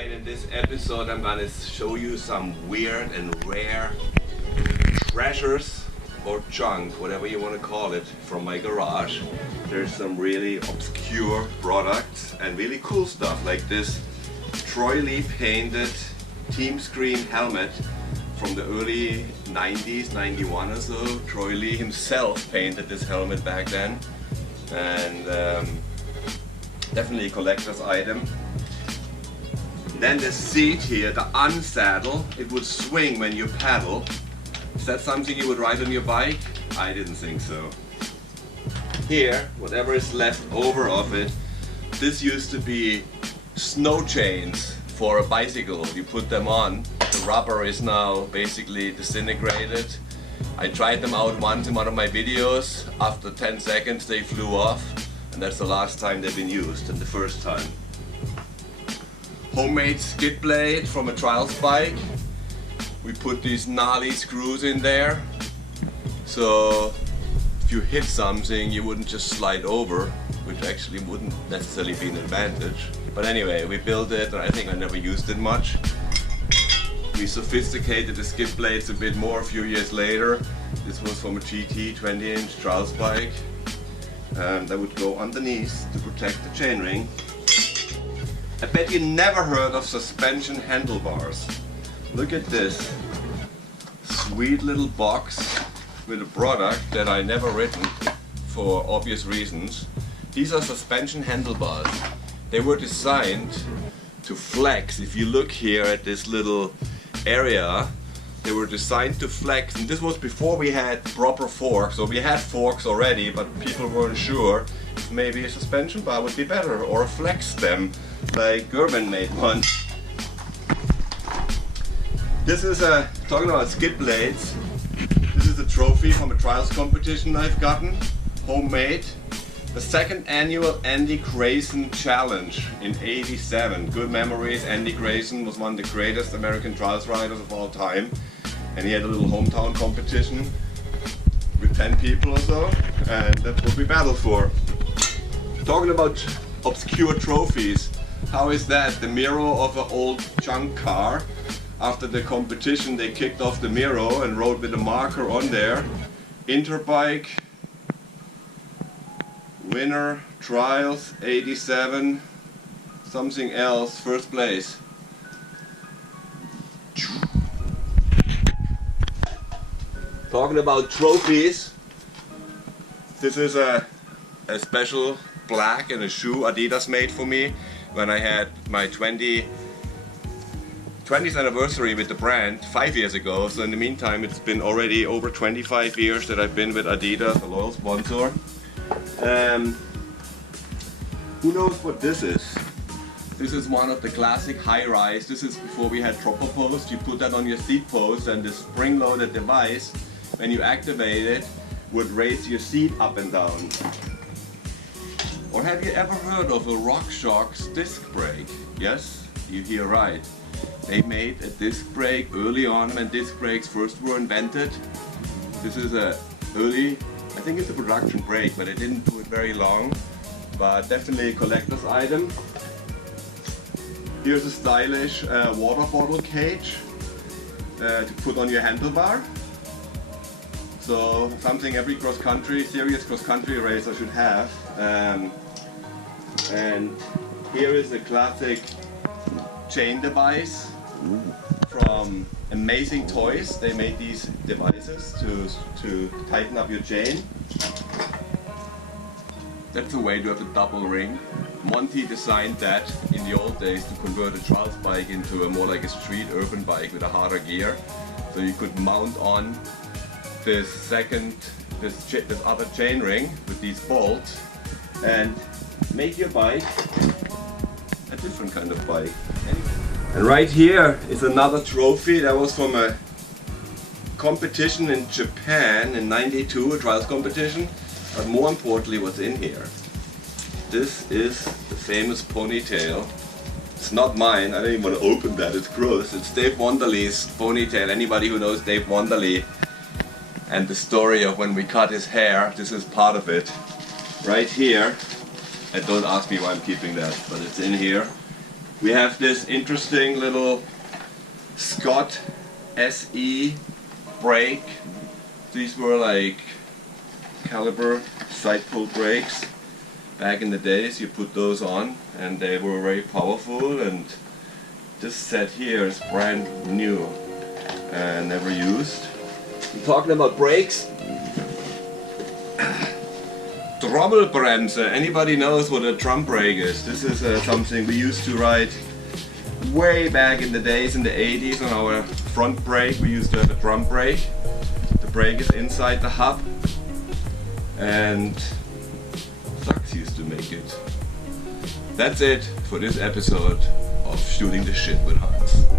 Alright, in this episode I'm gonna show you some weird and rare treasures or junk, whatever you want to call it, from my garage. There's some really obscure products and really cool stuff like this Troy Lee painted Team Screen helmet from the early 90s, 91 or so. Troy Lee himself painted this helmet back then, and definitely a collector's item. Then the seat here, the unsaddle, it would swing when you paddle. Is that something you would ride on your bike? I didn't think so. Here, whatever is left over of it, this used to be snow chains for a bicycle. You put them on, the rubber is now basically disintegrated. I tried them out once in one of my videos. After 10 seconds they flew off, and that's the last time they've been used, and the first time. Homemade skid blade from a trials bike. We put these gnarly screws in there, so if you hit something you wouldn't just slide over, which actually wouldn't necessarily be an advantage. But anyway, we built it, and I think I never used it much. We sophisticated the skid blades a bit more a few years later. This was from a GT 20-inch trials bike, and that would go underneath to protect the chainring. I bet you never heard of suspension handlebars. Look at this sweet little box with a product that I never written for obvious reasons. These are suspension handlebars. They were designed to flex. If you look here at this little area, they were designed to flex, and this was before we had proper forks. So we had forks already, but people weren't sure if maybe a suspension bar would be better, or a flex stem like Gerben made one. This is talking about skid blades. This is a trophy from a trials competition I've gotten, homemade. The second annual Andy Grayson Challenge in '87. Good memories. Andy Grayson was one of the greatest American trials riders of all time, and he had a little hometown competition with 10 people or so, and that's what we battled for. Talking about obscure trophies, how is that? The mirror of an old junk car. After the competition they kicked off the mirror and wrote with a marker on there, Interbike winner trials '87 something else, first place. Talking about trophies, this is a special plaque and a shoe Adidas made for me when I had my 20th anniversary with the brand 5 years ago. So in the meantime it's been already over 25 years that I've been with Adidas, a loyal sponsor. Who knows what this is? This is one of the classic Highrise. This is before we had proper post. You put that on your seat post, and the spring-loaded device, when you activate it, would raise your seat up and down. Or have you ever heard of a RockShox disc brake? Yes, you hear right. They made a disc brake early on when disc brakes first were invented. This is a early, I think it's a production brake, but it didn't do it very long. But definitely a collector's item. Here's a stylish water bottle cage to put on your handlebar. So something every serious cross-country racer should have. And here is a classic chain device from Amazing Toys. They made these devices to tighten up your chain. That's a way to have a double ring. Monte designed that in the old days to convert a trials bike into a more like a street urban bike with a harder gear. So you could mount on this other chain ring with these bolts and make your bike a different kind of bike. And right here is another trophy that was from a competition in Japan in '92, a trials competition. But more importantly, what's in here? This is the famous Ponytail. It's not mine, I don't even want to open that, it's gross. It's Dave Wonderly's Ponytail. Anybody who knows Dave Wonderly and the story of when we cut his hair, this is part of it. Right here, and don't ask me why I'm keeping that, but it's in here. We have this interesting little Scott SE brake. These were like caliber side pull brakes. Back in the days you put those on and they were very powerful, and this set here is brand new and never used. I'm talking about brakes. Trommelbremse. Anybody knows what a drum brake is? This is something we used to ride way back in the days in the 80s on our front brake. We used to have a drum brake. The brake is inside the hub and Sachs used to make it. That's it for this episode of Shooting the Shit with Hans.